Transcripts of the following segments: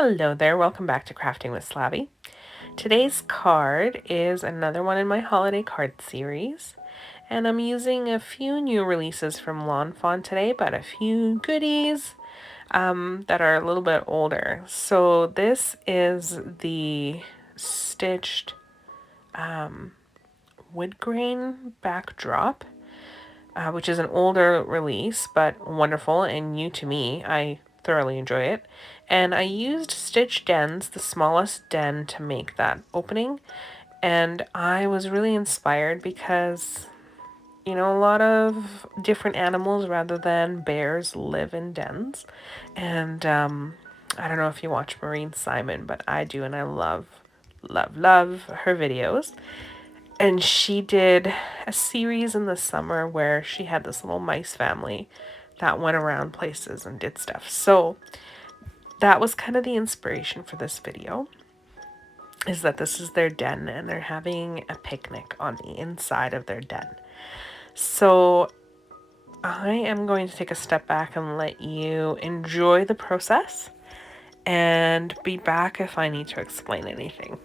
Hello there, welcome back to Crafting with Slavie. Today's card is another one in my holiday card series, and I'm using a few new releases from Lawn Fawn today, but a few goodies that are a little bit older. So this is the stitched wood grain backdrop, which is an older release, but wonderful and new to me. I thoroughly enjoy it. And I used stitch dens, the smallest den, to make that opening. And I was really inspired because, you know, a lot of different animals rather than bears live in dens. And I don't know if you watch Maureen Simon, but I do, and I love, love, love her videos. And she did a series in the summer where she had this little mice family that went around places and did stuff. So that was kind of the inspiration for this video, is that this is their den and they're having a picnic on the inside of their den. So I am going to take a step back and let you enjoy the process and be back if I need to explain anything.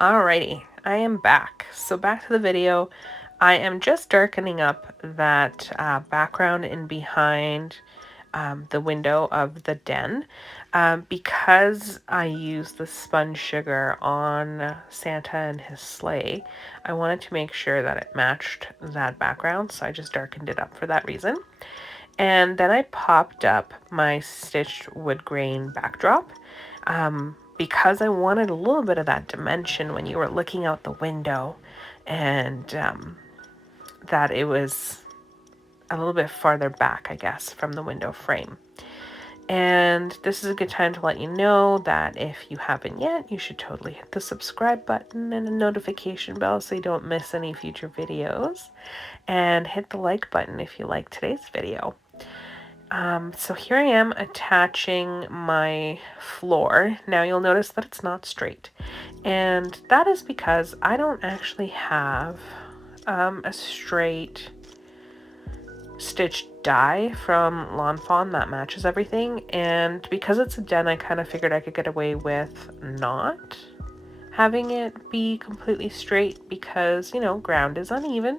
Alrighty, I am back. So back to the video. I am just darkening up that background in behind the window of the den. Because I used the sponge sugar on Santa and his sleigh, I wanted to make sure that it matched that background, so I just darkened it up for that reason. And then I popped up my stitched wood grain backdrop because I wanted a little bit of that dimension when you were looking out the window, and that it was a little bit farther back, I guess, from the window frame. And this is a good time to let you know that if you haven't yet, you should totally hit the subscribe button and the notification bell so you don't miss any future videos. And hit the like button if you like today's video. So here I am attaching my floor. Now you'll notice that it's not straight. And that is because I don't actually have a straight stitched die from Lawn Fawn that matches everything. And because it's a den, I kind of figured I could get away with not having it be completely straight because, you know, ground is uneven.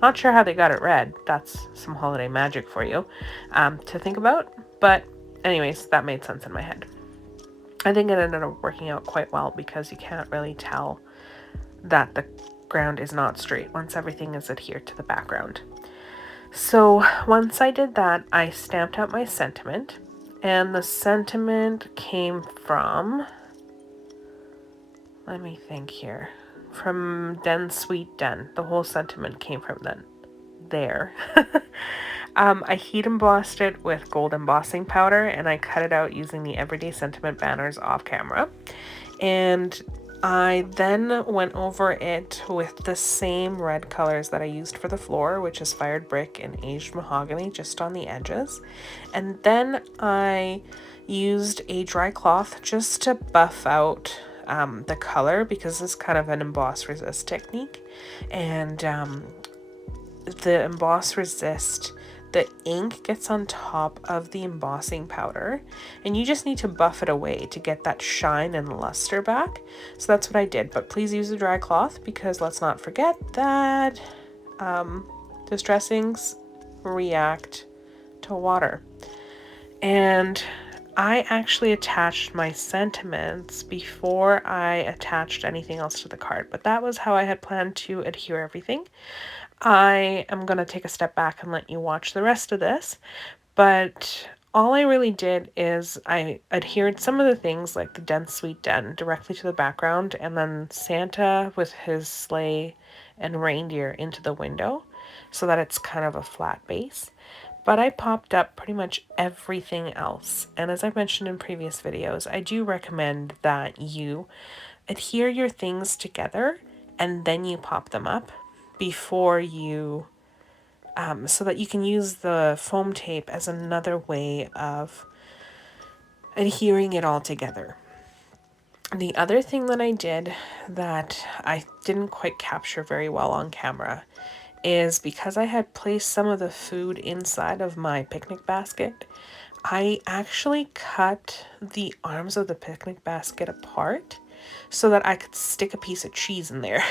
Not sure how they got it red. That's some holiday magic for you to think about. But anyways, that made sense in my head. I think it ended up working out quite well because you can't really tell that the ground is not straight once everything is adhered to the background. So once I did that, I stamped out my sentiment. And the sentiment came from, let me think here, from Den Sweet Den. The whole sentiment came from there. I heat embossed it with gold embossing powder, and I cut it out using the Everyday Sentiment banners off camera. And I then went over it with the same red colors that I used for the floor, which is fired brick and aged mahogany, just on the edges. And then I used a dry cloth just to buff out the color, because this is kind of an emboss resist technique. And the emboss resist, the ink gets on top of the embossing powder, and you just need to buff it away to get that shine and luster back. So that's what I did, but please use a dry cloth because let's not forget that distressings react to water. And I actually attached my sentiments before I attached anything else to the card, but that was how I had planned to adhere everything. I am going to take a step back and let you watch the rest of this, but all I really did is I adhered some of the things like the Den Sweet Den directly to the background, and then Santa with his sleigh and reindeer into the window so that it's kind of a flat base. But I popped up pretty much everything else. And as I mentioned in previous videos, I do recommend that you adhere your things together and then you pop them up before you, so that you can use the foam tape as another way of adhering it all together. The other thing that I did that I didn't quite capture very well on camera is because I had placed some of the food inside of my picnic basket, I actually cut the arms of the picnic basket apart so that I could stick a piece of cheese in there.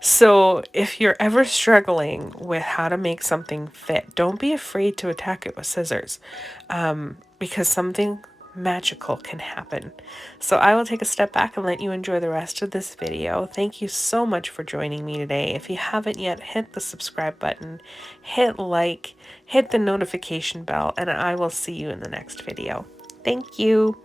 So if you're ever struggling with how to make something fit, don't be afraid to attack it with scissors, because something magical can happen. So I will take a step back and let you enjoy the rest of this video. Thank you so much for joining me today. If you haven't yet, hit the subscribe button, hit like, hit the notification bell, and I will see you in the next video. Thank you.